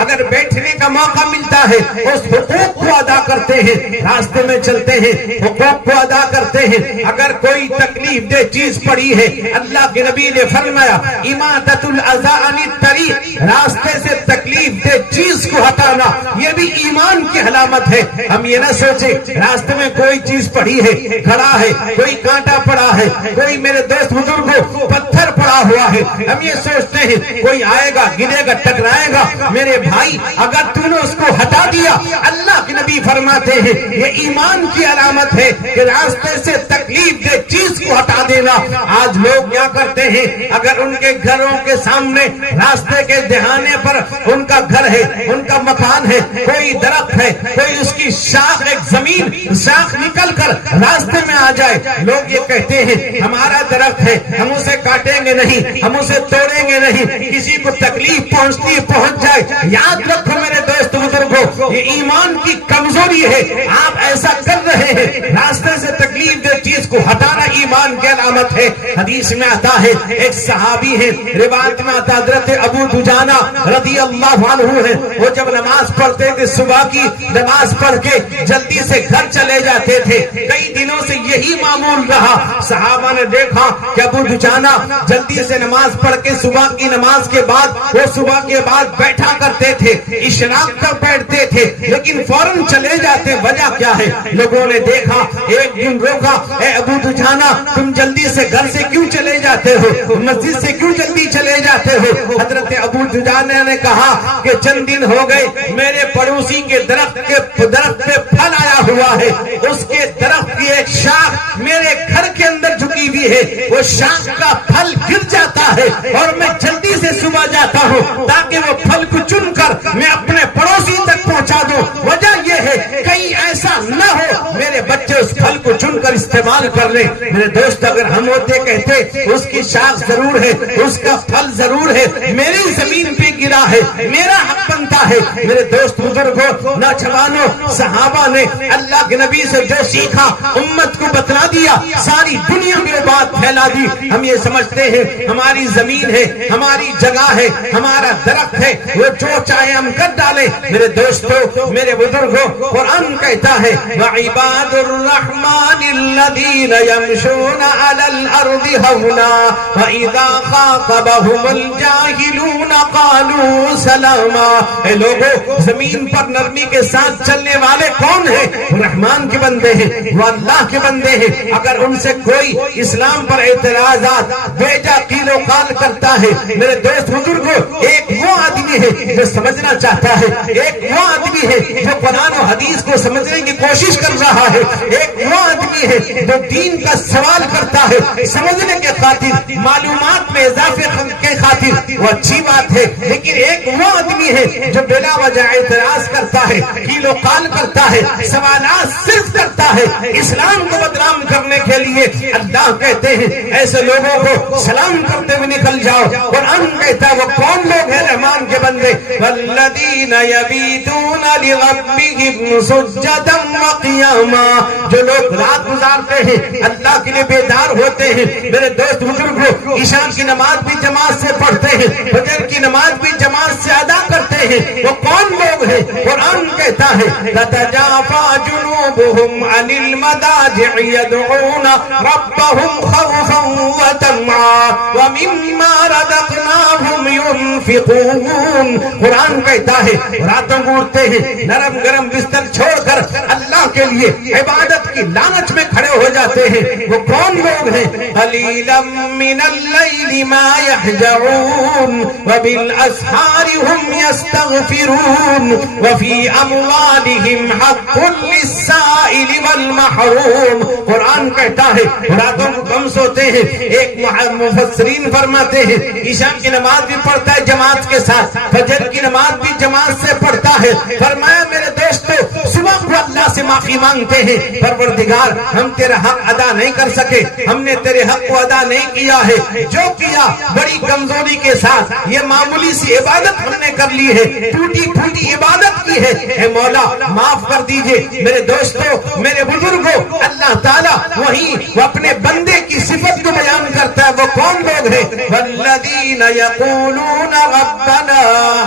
اگر بیٹھنے کا موقع ملتا ہے اس حقوق کو ادا کرتے ہیں، راستے میں چلتے ہیں حقوق کو ادا کرتے ہیں۔ اگر کوئی تکلیف دہ چیز پڑی ہے، اللہ کے نبی نے فرمایا اماطۃ الاذی عن الطریق، راستے سے تکلیف دہ چیز کو ہٹانا یہ بھی ایمان کی علامت ہے۔ ہم یہ نہ سوچیں راستے میں کوئی چیز پڑی ہے، کھڑا ہے، کوئی کانٹا پڑا ہے، کوئی میرے دوست بزرگوں پتھر پڑا ہوا ہے، ہم یہ سوچتے ہیں کوئی آئے گا گرے گا ٹکرائے گا۔ میرے بھائی اگر تو نے اس کو ہٹا دیا، اللہ کے نبی فرماتے ہیں یہ ایمان کی علامت ہے کہ راستے سے تکلیف دہ چیز کو ہٹا دینا۔ آج لوگ کیا کرتے ہیں، اگر ان کے گھروں کے سامنے راستے کے دہانے پر ان کا گھر ہے، ان کا مکان ہے، کوئی درخت ہے، کوئی اس کی شاخ ایک زمین شاخ نکل کر راستے میں آ جائے، لوگ یہ کہتے ہیں ہمارا درخت ہے، ہم اسے کاٹیں گے نہیں، ہم اسے توڑیں گے نہیں، کسی کو تکلیف پہنچ جائے۔ یاد رکھو میرے دوست بزرگوں، یہ ایمان کی کمزوری ہے، آپ ایسا کر رہے ہیں۔ راستے سے تکلیف دہ چیز کو ہٹانا ایمان کی علامت ہے۔ حدیث میں آتا ہے ایک صحابی ہے، روایت میں آتا حضرت ابو دجانہ رضی اللہ عنہ ہے، وہ جب نماز پڑھتے تھے صبح کی نماز پڑھ کے جلدی سے گھر چلے جاتے تھے، کئی دنوں سے یہی معمول رہا۔ صحابہ نے دیکھا کہ ابو دجانہ جلدی سے نماز پڑھ کے صبح کی نماز کے بعد وہ صبح کے بعد بیٹھا کرتے تھے، اشراق تک بیٹھتے تھے، لیکن فوراً چلے جاتے۔ وجہ کیا ہے؟ لوگوں نے دیکھا، ایک دن روکا، اے ابو دجانہ تم جلدی سے گھر سے کیوں چلے جاتے ہو، مسجد سے کیوں جلدی چلے جاتے ہو؟ حضرت ابو دجانہ نے کہا کہ چند دن ہو گئے میرے پڑوسی کے درخت پہ پھل آیا ہوا ہے، اس کے درخت کی ایک شاخ میرے گھر کے اندر جھکی ہوئی ہے، وہ شاخ کا پھل گر جاتا ہے اور میں جلدی سے صبح جاتا ہوں تاکہ وہ پھل کو چن کر میں اپنے پڑوسی تک پہنچا دوں۔ وجہ یہ ہے کہیں ایسا نہ ہو میرے بچے اس پھل کو چن کر استعمال کر لیں۔ میرے دوست اگر ہم ہوتے کہتے اس کی شاخ ضرور ہے، اس کا پھل ضرور ہے، میری زمین پہ گرا ہے، میرا حق بنتا ہے۔ میرے دوست بزرگوں، نوجوانوں، صحابہ نے اللہ کے نبی سے جو سیکھا امت کو بتلا دیا، ساری دنیا میں وہ بات پھیلا دی۔ ہم یہ سمجھتے ہیں ہماری زمین ہے، ہماری جگہ ہے، ہمارا درخت ہے، وہ جو چاہے ہم کر ڈالیں۔ میرے دوستو، میرے بزرگوں، قرآن کہتا ہے وَعِبَادُ الرَّحْمَنِ الَّذِينَ يَمْشُونَ عَلَى الْأَرْضِ هَوْنًا وَإِذَا خَاطَبَهُمُ الْجَاهِلُونَ قَالُوا سَلَامًا۔ اے لوگوں، زمین پر نرمی کے ساتھ چلنے والے کون ہیں؟ رحمان کے بندے ہیں، وہ اللہ کے بندے ہیں۔ اگر ان سے کوئی اسلام پر اعتراضات بیجا قیل و قال کرتا ہے، میرے دوست بزرگوں، ایک وہ آدمی ہے جو سمجھنا چاہتا ہے، ایک وہ آدمی ہے جو قرآن و حدیث کو سمجھنے کی کوشش کر رہا ہے، ایک وہ آدمی ہے جو دین کا سوال کرتا ہے سمجھنے کے خاطر، معلومات میں اضافے کے خاطر، وہ اچھی بات ہے۔ لیکن ایک وہ آدمی ہے جو بلا وجہ اعتراض کرتا ہے، قیل و قال کرتا ہے، سوالات صرف کرتا ہے اسلام کو بدنام کرنے کے لیے۔ اللہ کہتے ہیں ایسے لوگوں کو سلام کرتے ہوئے نکل جاؤ۔ قرآن کہتا ہے وہ کون لوگ ہیں رحمان کے بندے؟ والذین یبیتون لربہم سجدا وقیاما، جو لوگ رات گزارتے ہیں اللہ کے لیے بیدار ہوتے ہیں۔ میرے دوست بزرگوں، عشاء کی نماز بھی جماعت سے پڑھتے ہیں، فجر کی نماز بھی جماعت سے ادا کرتے ہیں، وہ کون لوگ ہیں؟ قرآن کہتا ہے تتجافى جنوبهم عن المضاجع يدعون ربهم خوفا وطمعا ومما رزقناهم ينفقون۔ قرآن کہتا ہے راتوں کو اٹھتے ہیں، نرم گرم بستر چھوڑ کر اللہ کے لیے عبادت کی لالچ میں کھڑے ہو جاتے ہیں، وہ کون لوگ ہیں؟ قلیلا من اللیل ما یہجعون وبالاسحار هم یستغفرون وفی اموالهم حق للسائل والمحروم۔ قرآن کہتا ہے راتوں کو کم سوتے ہیں۔ ایک مفسرین فرماتے ہیں عشاء کی نماز بھی پڑھتا ہے جماعت کے ساتھ، فجر کی نماز بھی جماعت سے پڑھتا ہے۔ فرمایا میرے دوستو، صبح کو اللہ سے معافی مانگتے ہیں، پروردگار ہم تیرا حق ادا نہیں کر سکے، ہم نے تیرے حق کو ادا نہیں کیا ہے، جو کیا بڑی کمزوری کے ساتھ، یہ معمولی سی عبادت ہم نے کر لی ہے، ٹوٹی پھوٹی عبادت کی ہے۔ اے مولا معاف کر دیجئے۔ میرے دوستو، میرے بزرگوں، اللہ تعالیٰ وہیں وہ اپنے بندے کی صفت کو بیان کرتا ہے۔ وہ کون لوگ ہیں؟ والذین یقولون ربنا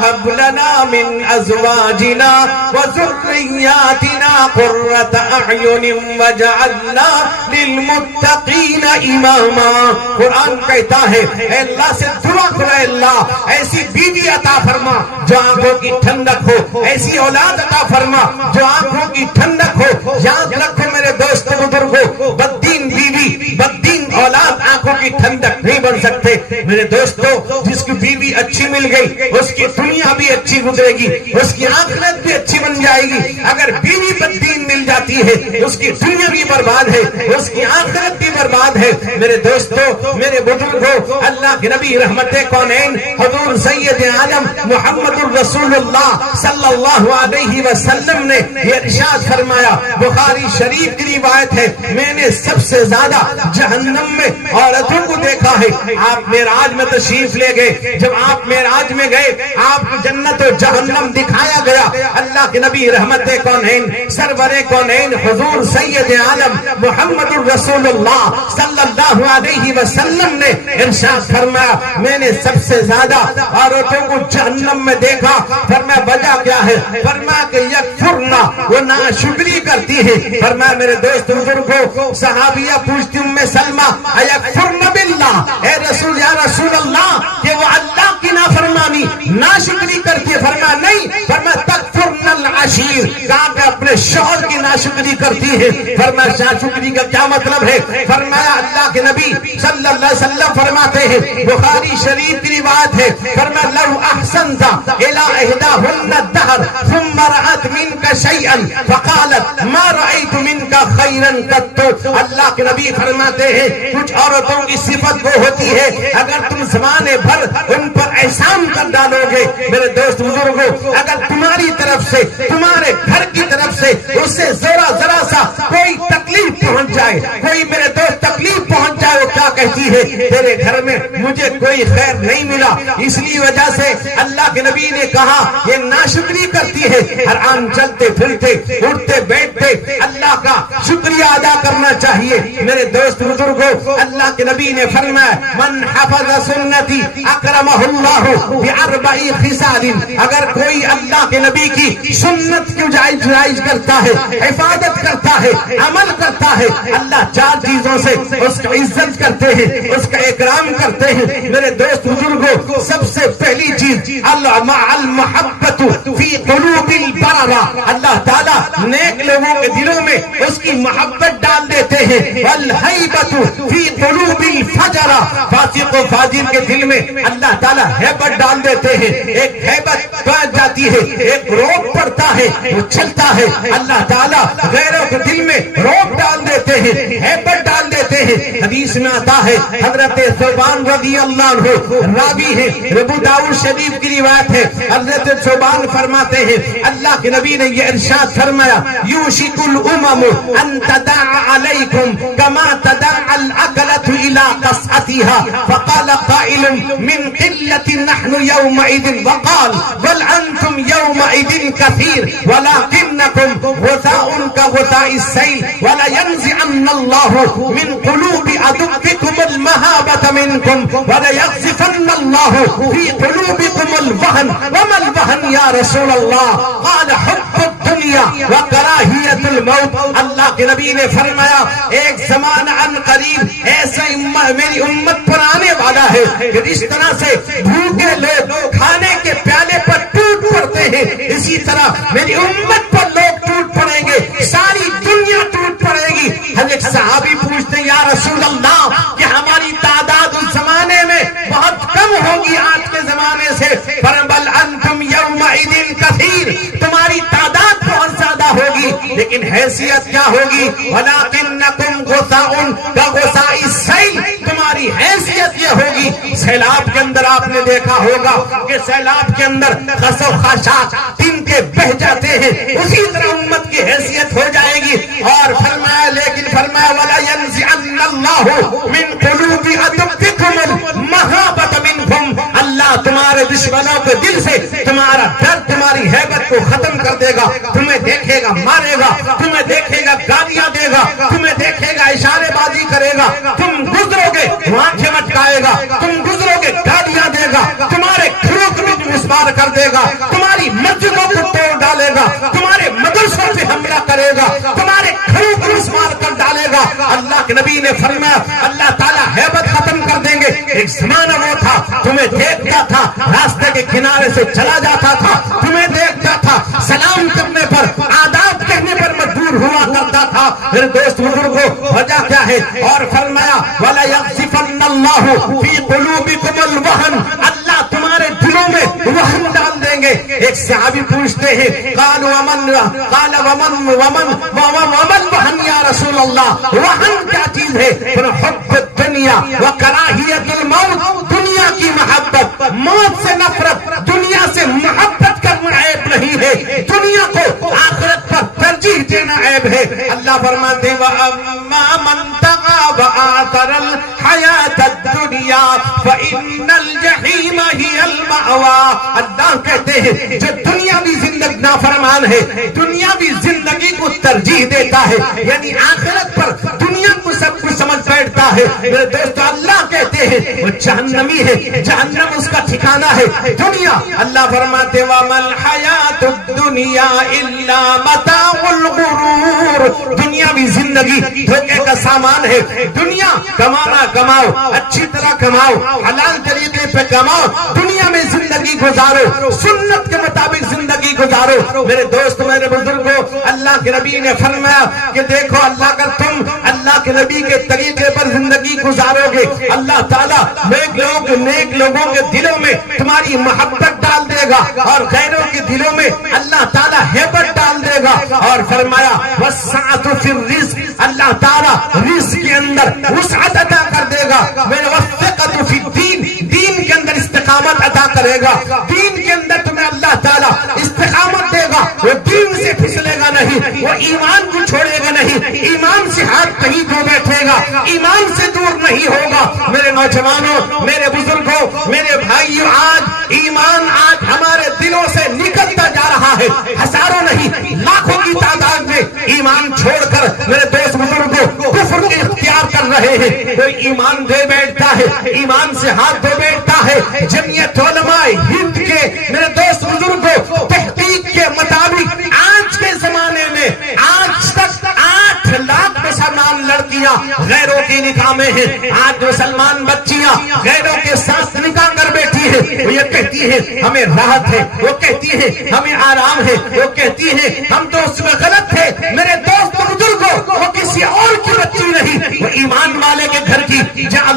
هب لنا من ازواجنا وذریاتنا قرۃ اعین وجعلنا للمتقین اماما۔ قرآن کہتا ہے اے اللہ سے دعا کرو، اے اللہ ایسی بیوی عطا فرما جو آنکھوں کی ٹھنڈک ہو، ایسی اولاد عطا فرما جو آنکھوں کی ٹھنڈک ہو۔ یاد رکھو میرے دوست بزرگوں، بددین بیوی، بددین اولاد آنکھوں کی ٹھنڈک نہیں بن سکتے۔ میرے دوستو، جس کی بیوی اچھی مل گئی اس کی دنیا بھی اچھی گزرے گی، اس کی آخرت بھی اچھی بن جائے گی۔ اگر بیوی بددین مل جاتی ہے اس کی دنیا بھی برباد ہے، اس کی آخرت بھی برباد ہے۔ میرے دوستو، میرے بزرگوں، اللہ کے نبی رحمت کونین حضور سید عالم محمد الرسول اللہ صلی اللہ علیہ وسلم نے یہ ارشاد فرمایا، بخاری شریف کی روایت ہے، میں نے سب سے زیادہ جہنم میں عورتوں کو دیکھا ہے۔ آپ معراج میں تشریف لے گئے، جب آپ معراج میں گئے آپ کو جنت و جہنم دکھایا گیا۔ اللہ کے نبی رحمت کونین سرور کونین حضور سید عالم محمد الرسول اللہ صلی اللہ علیہ وسلم نے ارشاد فرمایا، میں نے سب سے زیادہ عورتوں کو جہنم میں دیکھا۔ فرمایا وجہ کیا ہے؟ فرمایا کہ یکفرنا، وہ ناشکری کرتی ہے۔ فرمایا میرے دوست بزرگوں، صحابیہ پوچھتی ام سلمہ ایکفرن باللہ، اے رسول یا رسول اللہ کہ وہ اللہ کی نافرمانی ناشکری کرتی ہے؟ فرمایا نہیں۔ فرمایا تکفرن العشیر، کہا کہ اپنے شوہر کی ناشکری کرتی ہے۔ فرمایا ناشکری کا کیا مطلب ہے؟ فرمایا اللہ کے نبی صلی اللہ علیہ وسلم فرماتے ہیں، بخاری شریف کی روایت ہے، فرمایا لو احسنت الى احداهن الدهر ثم رأت منك شيئا فقالت ما رأيت منك خيرا قط۔ اللہ کے نبی فرماتے ہیں کچھ عورتوں کی صفت وہ ہوتی ہے اگر تم زمانے بھر ان پر احسان کر ڈالو گے، میرے دوست بزرگوں، اگر تمہاری طرف سے، تمہارے گھر کی طرف سے اس سے ذرا سا کوئی تکلیف پہنچ جائے، کوئی میرے دوست تکلیف پہنچ جائے، وہ کیا کہتی ہے؟ تیرے گھر میں مجھے کوئی خیر نہیں ملا۔ اس لیے وجہ سے اللہ کے نبی نے کہا یہ ناشکری کرتی ہے۔ ہر آن چلتے پھرتے اٹھتے بیٹھتے اللہ کا شکریہ ادا کرنا چاہیے۔ میرے دوست بزرگوں، اللہ کے نبی نے فرمایا من حفظ سنتی اکرمہ اللہ باربع خصال، اگر کوئی اللہ کے نبی کی سنت کی جائز کرتا ہے، حفاظت کرتا ہے، عمل کرتا ہے، اللہ چار چیزوں سے اس کا عزت کرتے ہیں، اس کا اکرام کرتے ہیں۔ میرے دوست بزرگوں، سب سے پہلی چیز المحبت فی قلوب البررہ، اللہ تعالیٰ نیک لوگوں کے دلوں میں اس کی محبت ڈال دیتے ہیں۔ والہیبت فی قلوب الفجرہ، فاسق و فاجر کے دل میں اللہ تعالیٰ ہیبت ڈال دیتے ہیں۔ ایک ہیبت پہنچ جاتی ہے، ایک روک پڑتا ہے، وہ چلتا ہے۔ اللہ تعالیٰ غیروں کے دل میں روک ڈال دیتے ہیں، ہیبت ڈال دیتے ہیں۔ حدیث میں آتا ہے حضرت ثوبان رضی اللہ عنہ راوی ہے، ابو داؤد شریف کی روایت ہے، حضرت ثوبان فرماتے ہیں اللہ کے نبی نے یہ ارشاد فرمایا یوشک الامم ان تدع علیکم کما تدع الاکلۃ الی قصعتها، فقال قائل من قلة نحن يومئذ وقال بل انتم يومئذ كثير ولكنكم غثاء كغثاء السيل ولينزعن الله من قلوب عدوكم المهابة منكم وليقذفن الله في قلوبكم الوهن وما الوهن يا رسول الله؟ قال حب الدنيا وكراهية الموت۔ اللہ کے نبی نے فرمایا ایک زمانہ ان قریب ایسا میری امت پر آنے والا ہے کہ اس طرح سے بھوکے لوگ کھانے کے پیالے پر ٹوٹ پڑتے ہیں، اسی طرح میری امت پر لوگ ٹوٹ پڑیں گے، ساری دنیا ٹوٹ پڑے گی۔ حضرت صحابی پوچھتے ہیں یا رسول اللہ کہ ہماری تعداد اس زمانے میں بہت کم ہوگی آج کے زمانے سے؟ بل انتم یومئذ کثیر، تمہاری تعداد بہت زیادہ ہوگی لیکن حیثیت کیا ہوگی؟ ولکنکم غثاء کغثاء السیل، تمہاری حیثیت یہ ہوگی۔ سیلاب کے اندر آپ نے دیکھا ہوگا کہ سیلاب کے اندر خس و خاشاک تن کے بہ جاتے ہیں، اسی طرح امت کی حیثیت ہو جائے گی۔ اور فرمایا لیکن فرمایا ولا ينزعن الله من قلوب عدوكم المهابة منكم، اللہ تمہارے دشمنوں کے دل سے تمہارا ڈر، تمہاری ہیبت کو ختم کر دے گا۔ تم گزرو گے آنکھیں مٹکائے گا، تم گزرو گے گالیاں دے گا، تمہارے گھروں کو بھی مسمار کر دے گا، تمہاری مسجدوں کو توڑ ڈالے گا، تمہارے مدرسوں پہ حملہ کرے گا، تمہارے گھروں کو مسمار کر ڈالے گا۔ اللہ کے نبی نے فرمایا اللہ تعالیٰ ہیبت ختم کر دیں گے۔ ایک زمانہ وہ تھا تمہیں دیکھتا تھا راستے کے کنارے سے چلا جاتا تھا، تمہیں دیکھتا تھا سلام کرنے پر آداب کہنے پر مجبور ہوا کرتا تھا۔ میرے دوست بزرگوں وجہ کیا ہے؟ اور فرمایا وَلَا يَقْذِفَنَّ اللَّهُ فِي قُلُوبِكُمُ الْوَهْنَ، اللہ تمہارے دلوں میں وہن ڈال دیں گے۔ ایک صحابی پوچھتے ہیں قال ومن وہن یا رسول اللہ، وہن کیا چیز ہے؟ حب الدنیا وکراہیت الموت، دنیا کی محبت، موت سے نفرت، دنیا سے محبت کرنا عیب نہیں ہے، دنیا کو آخرت پر ترجیح دینا عیب ہے۔ اللہ فرماتے ہیں وَأَمَّا مَنْ طَغَىٰ وَآثَرَ الْحَيَاةَ الدُّنْيَا فَإِنَّ الْجَحِيمَ هِيَ الْمَأْوَىٰ۔ اللہ کہتے ہیں جو دنیاوی زندگی نافرمان ہے، دنیاوی زندگی کو ترجیح دیتا ہے، یعنی آخرت پر دنیا کو سب کچھ سمجھ بیٹھتا ہے۔ میرے دوستو اللہ کہتے ہیں وہ جہنمی ہے، جہنم اس کا ٹھکانہ ہے دنیا۔ اللہ فرماتے وَمَا الْحَيَاةُ الدُّنْيَا إِلَّا مَتَاعُ الْغُرُورِ، دنیاوی زندگی دھوکے کا سامان ہے۔ دنیا کمانا کماؤ، اچھی طرح کماؤ، حلال طریقے پہ کماؤ، دنیا میں زندگی گزارو، سنت کے مطابق زندگی گزارو۔ میرے دوست میرے بزرگوں اللہ کے نبی نے فرمایا کہ دیکھو اللہ اگر تم اللہ کے نبی کے طریقے پر زندگی گزارو گے اللہ تعالیٰ نیک لوگوں کے دلوں میں تمہاری محبت ڈال دے گا اور غیروں کے دلوں میں اللہ تعالیٰ ہیبت ڈال دے گا۔ اور فرمایا وَالسَّعَةُ فِي الرِّزْقِ، اللہ تعالیٰ رزق کے اندر وسعت عطا کر دے گا۔ وَالثِّقَةُ فِي الدِّينِ، دین کے اندر استقامت عطا کرے گا، دین کے اندر تمہیں اللہ تعالیٰ استقامت دے گا، وہ دین سے پھسلے گا نہیں، وہ ایمان کو چھوڑے گا نہیں، ایمان سے ہاتھ کہیں دھو بیٹھے گا، ایمان سے دور نہیں ہوگا۔ میرے نوجوانوں میرے بزرگوں میرے بھائیوں آج ایمان آج ہمارے دلوں سے نکلتا جا رہا ہے، ہزاروں نہیں لاکھوں کی تعداد میں ایمان چھوڑ کر میرے دوست بزرگوں کفر کے اختیار کر رہے ہیں۔ کوئی ایمان دے بیٹھتا ہے، ایمان سے ہاتھ دھو بیٹھتا ہے۔ جمعیت علماء ہند کے میرے دوست بزرگوں تحقیق کے مطابق آج کے زمانے میں آج تک 8 لاکھ مسلمان لڑکیاں غیروں کی نکاح میں ہیں۔ آج مسلمان بچیاں غیروں کے ساتھ نکاح کر بیٹھی ہیں، وہ یہ کہتی ہیں ہمیں راحت ہے، وہ کہتی ہیں ہمیں آرام ہے، وہ کہتی ہیں ہم تو اس میں غلط تھے۔ میرے دوست بزرگوں وہ کسی اور کی بچی نہیں، وہ ایمان والے کے گھر کی، جہاں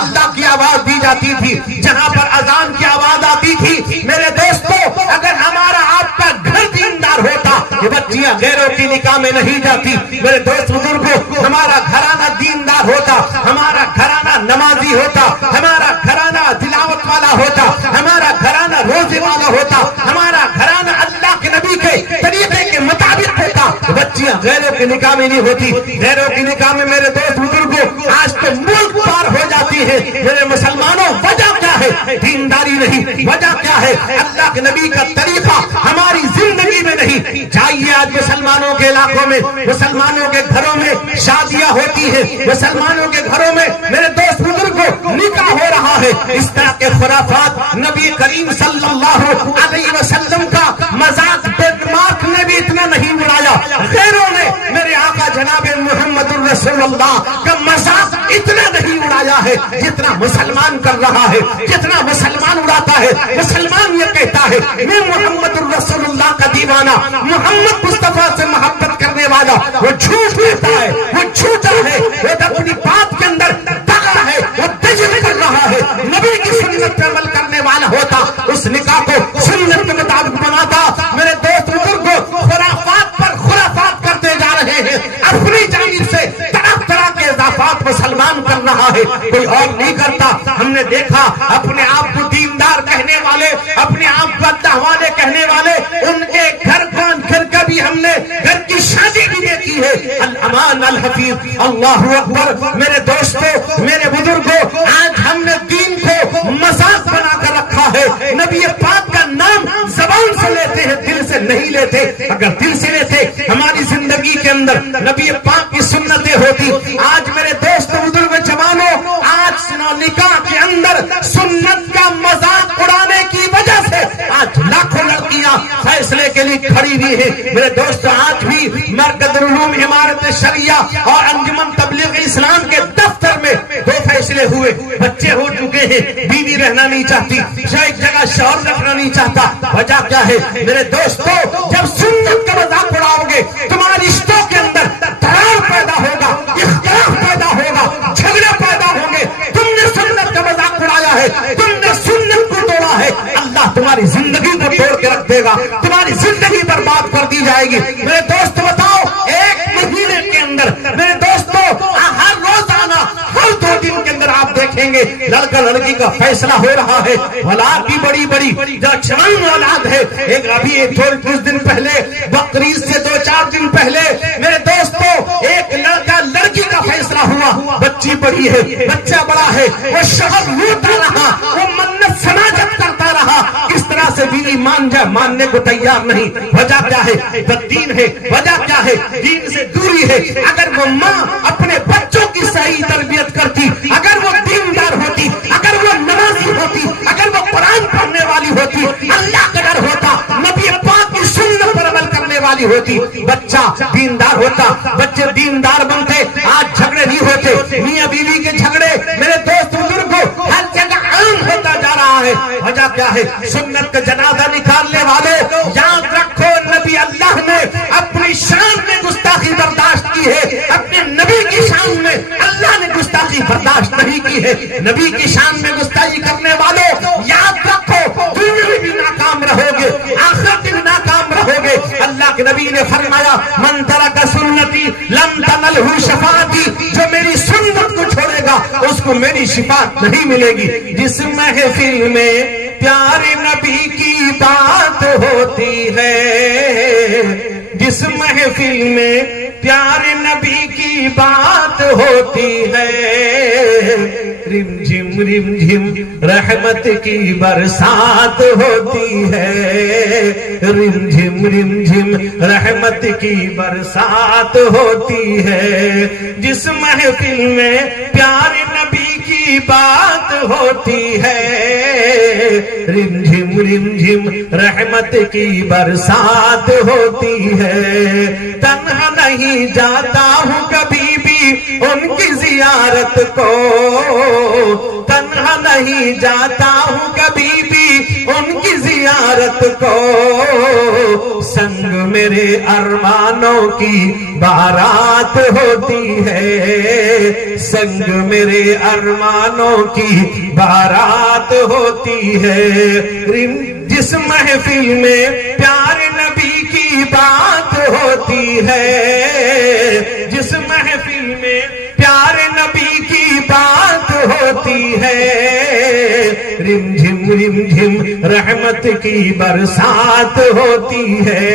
اللہ کی آواز دی جاتی تھی، جہاں پر اذان کی آواز آتی تھی۔ میرے دوستوں اگر ہمارا آپ کا گھر دیندار ہوتا یہ بچیاں غیروں کی نکاح میں نہیں جاتی۔ میرے دوست بزرگوں ہمارا گھرانہ دیندار ہوتا، ہمارا گھرانہ نمازی ہوتا، ہمارا گھرانہ تلاوت والا ہوتا، ہمارا گھرانہ روزے والا ہوتا، ہمارا گھرانہ اللہ کے نبی کے طریقے کے مطابق ہوتا، بچیاں غیروں کی نکاح میں نہیں ہوتی۔ غیروں کی نکاح میں میرے دوست بزرگوں آج تو ملک پار ہو جاتی ہے۔ میرے مسلمانوں وجہ کیا ہے؟ دینداری نہیں، وجہ کیا ہے؟ اللہ کے نبی کا طریقہ ہماری زندگی میں نہیں۔ جائیے آج مسلمانوں کے علاقوں میں، مسلمانوں کے گھروں میں شادیاں ہوتی ہیں، مسلمانوں کے گھروں میں میرے دوست بزرگوں نکاح ہو رہا ہے۔ اس طرح کے خرافات نبی کریم صلی اللہ علیہ وسلم کا مذاق دماغ نے بھی اتنا نہیں اڑایا، غیروں نے میرے آقا جناب محمد الرسول اللہ کا مذاق اتنا نہیں اڑایا ہے جتنا مسلمان کر رہا ہے، جتنا مسلمان اڑاتا ہے۔ مسلمان یہ کہتا ہے میں محمد الرسول اللہ کا دیوانہ، محمد مصطفیٰ سے محبت کرنے والا، وہ جھوٹ کہتا ہے، وہ جھوٹا ہے، وہ اپنی بات کے اندر دغا ہے، وہ تجربہ کر رہا ہے۔ نبی کی سنت پر عمل کرنے والا ہوتا اس نکاح کو سنت کے مطابق بناتا۔ میرے دوست بزرگوں خرافات پر خرافات کرتے جا رہے ہیں، اپنی جانب سے طرح طرح کے اضافات مسلمان کر رہا ہے، کوئی اور نہیں کرتا۔ ہم نے دیکھا اپنے آپ کو دیندار کہنے والے، اپنے آپ کو اللہ والے کہنے والے، ان کے گھر کا بھی ہم نے گھر کی شادی بھی دیکھی ہے۔ الامان الحفیظ اللہ اکبر۔ میرے دوستوں میرے بزرگوں آج ہم نے دین کو مذاق بنا کر رکھا ہے۔ نبی پاک کا نام زبان سے لیتے ہیں، دل سے نہیں لیتے۔ اگر دل سے لیتے ہماری زندگی کے اندر نبی پاک کی سنتیں ہوتی۔ آج میرے دوست بزرگ اور نکاح کے اندر سنت کا مذاق اڑانے کی وجہ سے آج لاکھوں لڑکیاں فیصلے کے لیے کھڑی ہوئی ہیں. میرے دوست آج بھی مرکز العلوم امارت شریعہ اور انجمن تبلیغ اسلام کے دفتر میں 2 فیصلے ہوئے. بچے ہو چکے ہیں, بیوی رہنا نہیں چاہتی, ایک جگہ شوہر رکھنا نہیں چاہتا. وجہ کیا ہے میرے دوستو؟ جب سنت کا مذاق اڑاؤ گے تمہارے رشتوں کے اندر دراڑ پیدا ہوگا, اختلاف پیدا ہوگا, جھگڑے پیدا ہوں گے. تم نے سنت کا مذاق اڑایا ہے, تم نے سنت کو توڑا ہے, اللہ تمہاری زندگی کو توڑ کے رکھ دے گا, تمہاری زندگی برباد کر دی جائے گی. میرے دوست بتاؤ, 1 مہینے کے اندر میرے دوستو ہر روزانہ ہر 2 دن کے اندر آپ دیکھیں گے لڑکا لڑکی کا فیصلہ ہو رہا ہے. اولاد بھی بڑی بڑی جوان اولاد ہے. ابھی کچھ دن پہلے بقرعید سے 2-4 دن پہلے میرے دوستو ایک لڑکا لڑکی کا فیصلہ ہوا. بچی بڑی ہے, بچہ بڑا ہے, وہ شوہر روتا رہا, وہ منت سماجت کرتا رہا. کس طرح سے بیوی مان جائے, ماننے کو تیار نہیں. وجہ کیا ہے؟ بددین ہے. وجہ کیا ہے؟ دین سے دوری ہے. اگر وہ ماں اپنے بچوں کی صحیح تربیت کرتی, اگر وہ دیندار ہوتی, اگر وہ نمازی ہوتی, اگر وہ قرآن پڑھنے والی ہوتی, اللہ کا ڈر ہوتا, نبی پاک کی سنت پر عمل کرنے والی ہوتی, بچہ دیندار ہوتا, بچے دیندار بنتے. آج جھگڑے نہیں ہوتے, میاں بیوی کے جھگڑے میرے دوست بزرگوں ہر جگہ عام ہوتا جا رہا ہے. وجہ کیا ہے؟ سنت کا جنازہ نکالنے والوں یاد رکھو, نبی اللہ نے اپنی شان میں گستاخی برداشت کی ہے, اپنے نبی کی شان میں اللہ نے گستاخی برداشت نہیں کی ہے. نبی کی شان میں گستاخی کرنے والوں یاد رکھو دنیا میں بھی ناکام رہو گے, آخرت میں ناکام رہو گے. اللہ کے نبی نے فرمایا من ترک سنتی لم تنلہ شفاعتی, جو میری سنت کو چھوڑے گا اس کو میری شفاعت نہیں ملے گی. جس محفل میں پیارے نبی کی بات ہوتی ہے, جس محفل میں پیارے نبی کی بات ہوتی ہے, رم جھم رحمت کی برسات ہوتی ہے, رم جھم رحمت کی برسات ہوتی ہے. جس محفل میں پیارے نبی کی بات ہوتی ہے, رم جھم رحمت کی برسات ہوتی ہے. تنہا نہیں جاتا ہوں کبھی بھی ان کی زیارت کو, تنہا نہیں جاتا ہوں کبھی بھی ان کی زیارت کو. سنگ میرے ارمانوں کی بارات ہوتی ہے, سنگ میرے ارمانوں کی بارات ہوتی ہے. جس محفل میں پیارے نبی کی بات ہوتی ہے, جس محفل میں پیارے نبی کی بات ہوتی ہے, رم جھم رحمت کی برسات ہوتی ہے,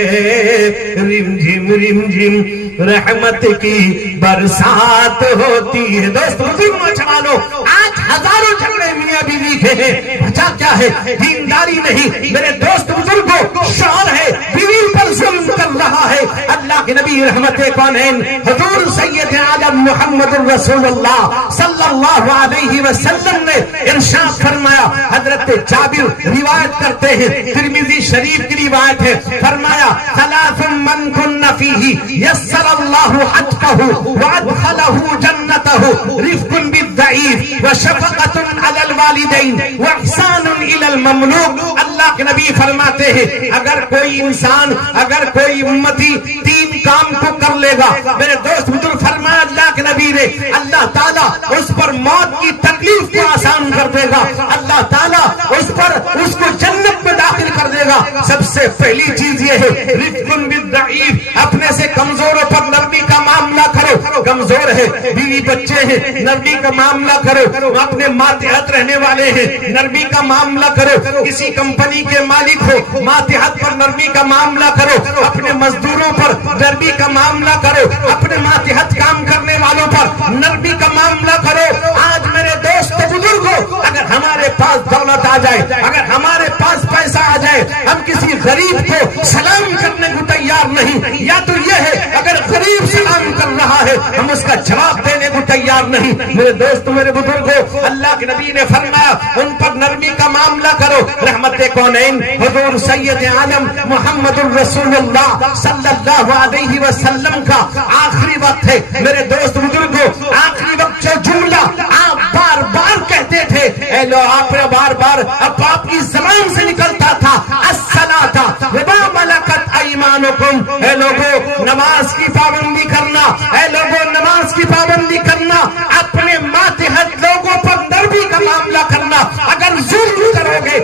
رم جھم رحمت کی برسات ہوتی ہے. دوست بزرگ نوجوانوں, آج ہزاروں جھگڑے میاں بیوی کے ہیں. وجہ کیا ہے؟ دینداری نہیں. میرے دوست بزرگوں, شوہر ہے بیوی پر ظلم کر رہا ہے. اللہ کے نبی رحمت کونین حضور سید عالم محمد رسول اللہ صلی اللہ علیہ وسلم نے ارشاد فرمایا, حضرت جابر روایت کرتے ہیں, ترمذی شریف کی روایت ہے, فرمایا ثلاث من کن فیہ یسر اللہ عتقہ وادخلہ جنتہ, رفق بالضعیف وشفقۃ علی الوالدین واحسان الی المملوک. اللہ کے نبی فرماتے ہیں اگر کوئی انسان, اگر کوئی امتی 3 کام کو کر لے گا, میرے دوست بزرگ فرمایا اللہ کے نبی نے, اللہ تعالیٰ اس پر موت کی تکلیف کو آسان کر دے گا, اللہ تعالیٰ اس کو جنت میں داخل کر دے گا. سب سے پہلی چیز یہ ہے رفق بالضعیف, اپنے سے کمزوروں پر نرمی کا معاملہ کرو. کمزور ہے, بیوی بچے ہیں, نرمی کا معاملہ کرو. اپنے ماتحت رہنے والے ہیں, نرمی کا معاملہ کرو. کسی کمپنی کے مالک ہو, ماتحت پر نرمی کا معاملہ کرو. اپنے مزدوروں پر نرمی کا معاملہ کرو, اپنے ماتحت کام کرنے والوں پر نرمی کا معاملہ کرو. آج میرے دوست بزرگوں, اگر ہمارے پاس دولت آ جائے, اگر ہمارے پاس پیسہ آ جائے, جائے ہم کسی غریب کو سلام کرنے کو تیار نہیں، یا تو یہ ہے اگر غریب سلام کر رہا ہے ہم اس کا جواب دینے کو تیار نہیں۔ میرے دوستو، میرے بزرگوں، اللہ کے نبی نے فرمایا ان پر نرمی کا معاملہ کرو۔ رحمت کونین حضور سید عالم محمد الرسول اللہ صلی اللہ علیہ وسلم کا آخری وقت ہے۔ میرے دوست بزرگوں، آخری وقت جو جملہ آپ بار بار کہتے تھے، اے لو آپ نے بار بار اب آپ کی زبان سے نکلتا تھا، الصلاۃ وما ملکت ایمانکم، اے لوگوں نماز کی پابندی کرنا، اے لوگوں نماز کی پابندی کرنا، اپنے ماتحت لوگوں پر نرمی کا معاملہ کرنا۔ اگر ظلم کرو گے